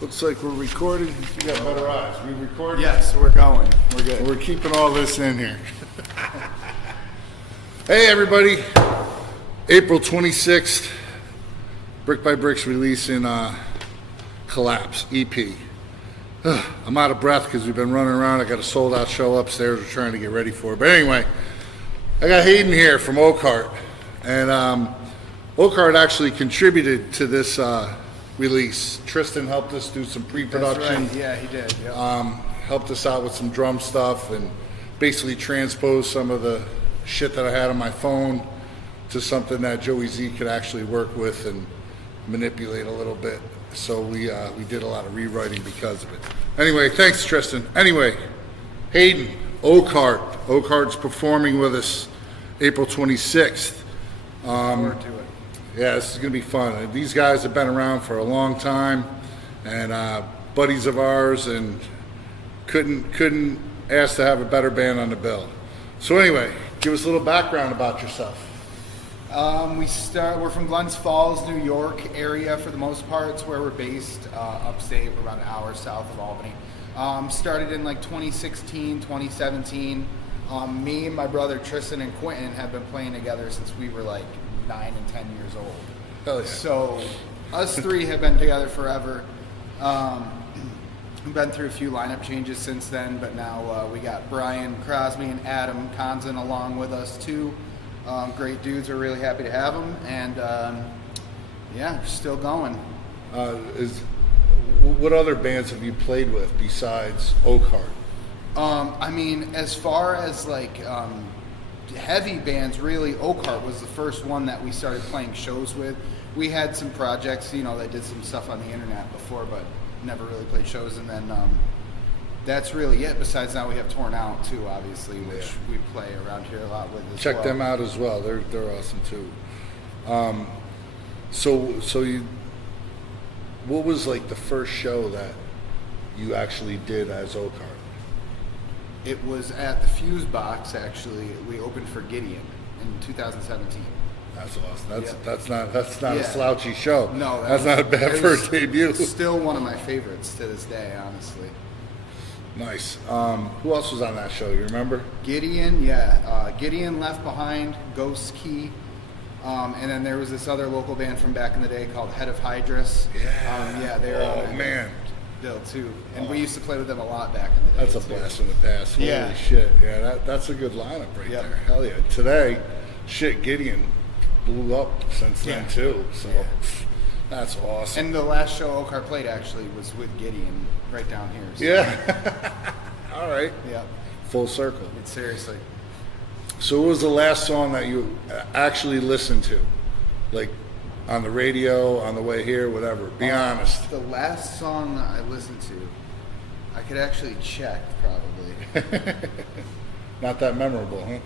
Looks like we're recording. You got better eyes. We recording? Yes, we're going. We're good. We're keeping all this in here. Hey, everybody. April 26th, Brick by Brick's releasing Collapse EP. I'm out of breath because we've been running around. I got a sold out show upstairs we're trying to get ready for. But anyway, I got Hayden here from Oakheart. And Oakheart actually contributed to this release. Tristan helped us do some pre-production. That's right. Yeah, he did. Yep. Helped us out with some drum stuff and basically transposed some of the shit that I had on my phone to something that Joey Z could actually work with and manipulate a little bit. So we did a lot of rewriting because of it. Anyway, thanks, Tristan. Anyway, Hayden, Oakheart. Oakhart's performing with us April 26th. Forward to it. Yeah, this is going to be fun. These guys have been around for a long time and buddies of ours, and couldn't ask to have a better band on the bill. So anyway, give us a little background about yourself. We're from Glens Falls, New York area for the most part. It's where we're based, upstate. We're about an hour south of Albany. Started in like 2016, 2017. Me and my brother Tristan and Quentin have been playing together since we were like 9 and 10 years old. Hell yeah. So us three have been together forever. We've been through a few lineup changes since then, but now we got Brian Crosby and Adam Conzen along with us too. Great dudes. We're really happy to have them, and yeah, we're still going. What other bands have you played with besides Oakheart? I mean, as far as like heavy bands, really, Oakheart was the first one that we started playing shows with. We had some projects, that did some stuff on the internet before, but never really played shows. And then that's really it. Besides, now we have Torn Out too, obviously, which we play around here a lot with as Check well. them out as well. They're awesome too. So you, what was like the first show that you actually did as Oakheart? It was at the Fuse Box, actually. We opened for Gideon in 2017. That's awesome. Yep. That's not a slouchy show. No, that's not bad for a debut. Still one of my favorites to this day, honestly. Nice. Who else was on that show? You remember? Gideon, yeah. Gideon, Left Behind, Ghost Key, and then there was this other local band from back in the day called Head of Hydrus. Yeah. They were on man. Bill too, and we used to play with them a lot back in the day. That's a blast from the past. Yeah. Holy shit. Yeah, that's a good lineup right there. Hell yeah. Today, Gideon blew up since then too. So that's awesome. And the last show Oakheart played actually was with Gideon right down here. So. Yeah. All right. Yeah. Full circle. Seriously. So what was the last song that you actually listened to? Like on the radio, on the way here, whatever. Be honest. The last song that I listened to, I could actually check probably. Not that memorable, huh?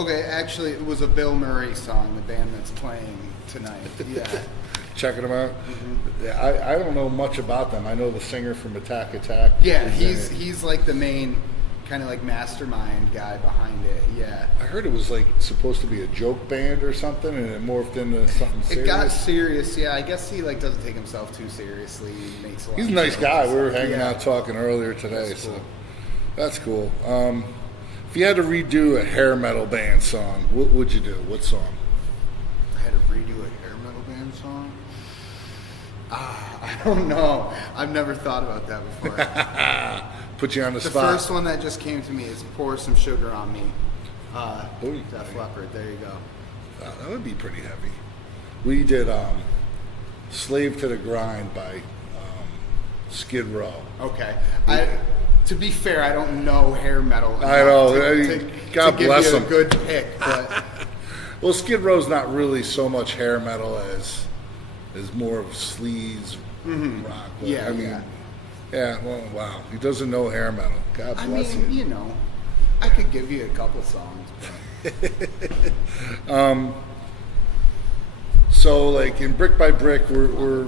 Okay, actually it was a Bill Murray song, the band that's playing tonight. Yeah. Checking them out? Mm-hmm. Yeah, I don't know much about them. I know the singer from Attack Attack. Yeah, he's like the main kind of like mastermind guy behind it. Yeah. I heard it was like supposed to be a joke band or something, and it morphed into something serious. It got serious, yeah. I guess he like doesn't take himself too seriously. He makes a lot. He's a nice guy. We were hanging out talking earlier today, so that's cool. If you had to redo a hair metal band song, what would you do? What song? I had to redo a hair metal band song? I don't know. I've never thought about that before. Put you on the spot. The first one that just came to me is Pour Some Sugar on Me. Def Leppard, there you go. That would be pretty heavy. We did Slave to the Grind by Skid Row. Okay. To be fair, I don't know hair metal. I know. God bless them. them. A good pick, but well, Skid Row's not really so much hair metal as more of sleaze rock. But, yeah. Well, wow. He doesn't know hair metal. God bless him. I could give you a couple songs. But. So, like in Brick by Brick, we're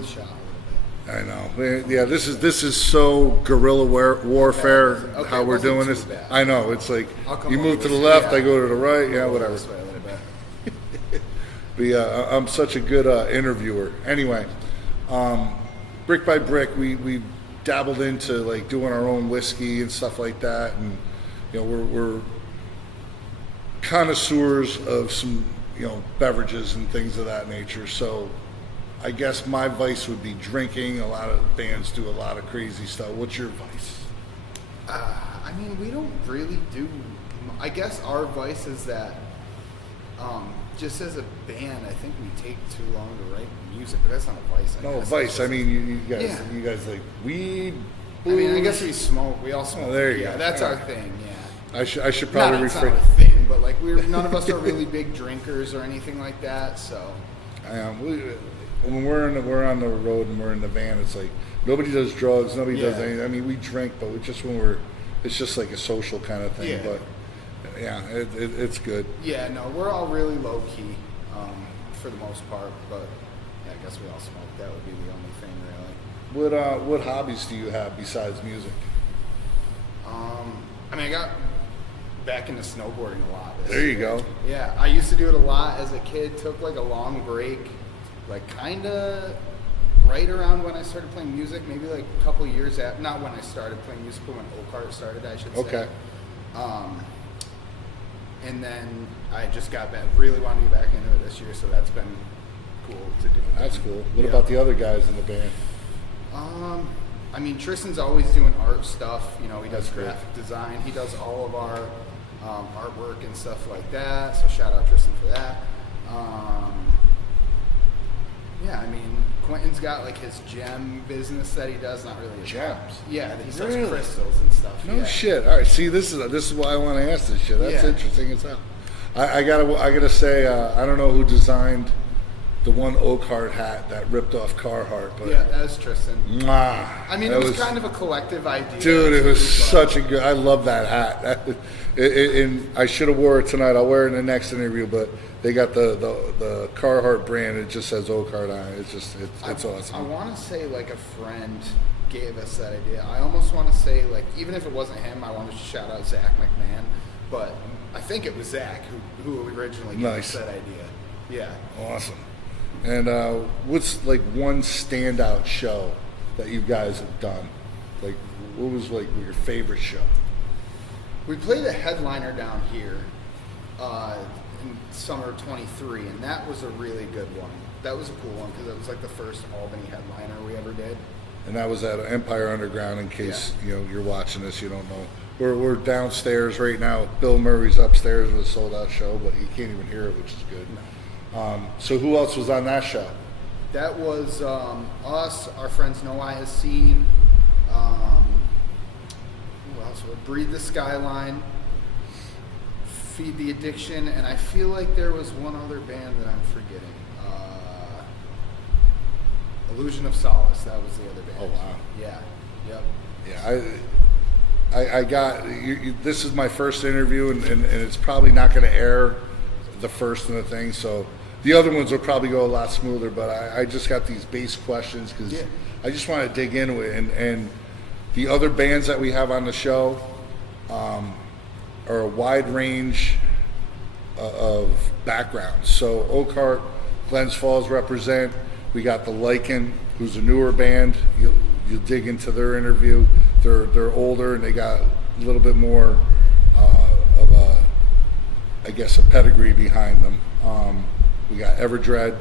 I know. Yeah, this is so guerrilla warfare. How we're doing this. I know. It's like you move to the left, I go to the right. Yeah, whatever. But yeah, I'm such a good interviewer. Anyway, brick by brick, we dabbled into like doing our own whiskey and stuff like that, and you know we're connoisseurs of some beverages and things of that nature. So I guess my vice would be drinking. A lot of bands do a lot of crazy stuff. What's your vice? I mean, we don't really do. I guess our vice is that, just as a band, I think we take too long to write music, but that's not a vice. No, vice. I mean, you guys like weed. I mean, I guess we smoke. We all smoke. Oh, there you go. That's our thing. Yeah. I should probably It's not rephrase. a thing, but like none of us are really big drinkers or anything like that. So. When we're on the road and we're in the van, it's like nobody does drugs, nobody does anything. I mean, we drink, but it's just like a social kind of thing. Yeah. But yeah, it's good. Yeah, no, we're all really low key for the most part, but yeah, I guess we all smoke. That would be the only thing really. What hobbies do you have besides music? I mean, I got back into snowboarding a lot. There you go. Yeah, I used to do it a lot as a kid. Took like a long break, like kind of right around when I started playing music, maybe like a couple of years after. Not when I started playing music, but when Oakheart started, I should say. Okay. And then I just got back, really wanted to get back into it this year, so that's been cool to do. That's cool. What about the other guys in the band? I mean, Tristan's always doing art stuff. He does That's great. graphic design. He does all of our artwork and stuff like that. So shout out Tristan for that. Yeah, I mean, Quentin's got like his gem business that he does. Not really a Gems? Yeah, he sells Really? crystals and stuff. No yeah. shit. All right. See, this is why I want to ask this shit. That's Yeah. interesting as hell. I gotta say, I don't know who designed the one Oakheart hat that ripped off Carhartt, but Yeah, that was Tristan. mwah, I mean, that it was kind of a collective idea. dude. It was too, but- such a good. I love that hat. And I should have wore it tonight. I'll wear it in the next interview. But they got the Carhartt brand. It just says Oakheart on it. It's awesome. I want to say like a friend gave us that idea. I almost want to say like even if it wasn't him, I wanted to shout out Zach McMahon, but I think it was Zach who originally gave Nice. us that idea. Yeah. Awesome. And what's like one standout show that you guys have done? Like, what was like your favorite show? We played a headliner down here in summer of 23, and that was a really good one. That was a cool one because it was like the first Albany headliner we ever did. And that was at Empire Underground. In case you're watching this, you don't know. We're downstairs right now. Bill Murray's upstairs with a sold out show, but you can't even hear it, which is good. So who else was on that show? That was us, our friends No Eye Has Seen. Who else? Breathe the Skyline, Feed the Addiction, and I feel like there was one other band that I'm forgetting. Illusion of Solace. That was the other band. Oh wow. Yeah. Yep. Yeah, I got this is my first interview, and it's probably not going to air the first of the thing, so the other ones will probably go a lot smoother. But I just got these base questions because I just want to dig into it, and the other bands that we have on the show are a wide range of backgrounds. So Oakheart, Glens Falls represent. We got the Lycan, who's a newer band. You'll dig into their interview. They're older and they got a little bit more of a, I guess, a pedigree behind them. We got Everdread.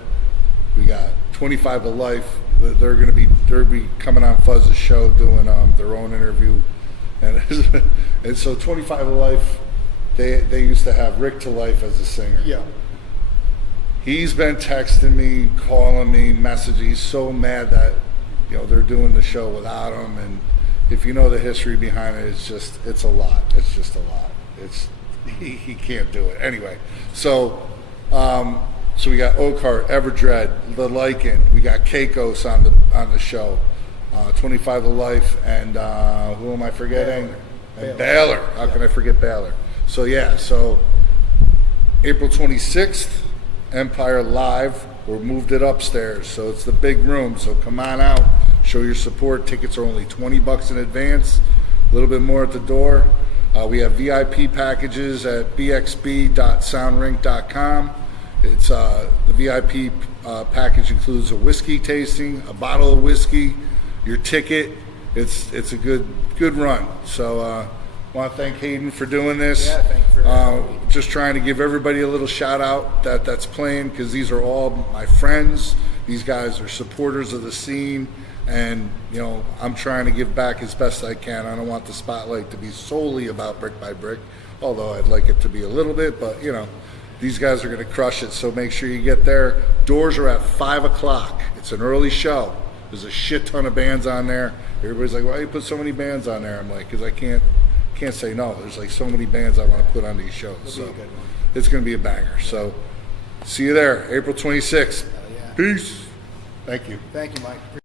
We got 25 to Life. They're gonna be coming on Fuzz's show doing their own interview, and so 25 to Life. They used to have Rick to Life as a singer. Yeah. He's been texting me, calling me, messaging. He's so mad that they're doing the show without him, and if you know the history behind it, it's a lot. It's just a lot. He can't do it anyway. So we got Oakheart, Everdread, the Lycan. We got Keikos on the show. 25 to Life, and who am I forgetting? Baylor. How can I forget Baylor? So April 26th, Empire Live. We're moved it upstairs, so it's the big room. So come on out, show your support. Tickets are only $20 in advance, a little bit more at the door. We have VIP packages at bxb.soundrink.com. It's the VIP package includes a whiskey tasting, a bottle of whiskey, your ticket. It's a good run. So want to thank Hayden for doing this. Yeah, thank you for just trying to give everybody a little shout out that's playing, because these are all my friends. These guys are supporters of the scene, and you know, I'm trying to give back as best I can. I don't want the spotlight to be solely about Brick by Brick, although I'd like it to be a little bit, but you know, these guys are going to crush it, so make sure you get there. Doors are at 5 o'clock. It's an early show. There's a shit ton of bands on there. Everybody's like, why do you put so many bands on there? I'm like, because I can't say no. There's like so many bands I want to put on these shows. So it's going to be a banger. So see you there, April 26th. Yeah. Peace. Thank you. Thank you, Mike.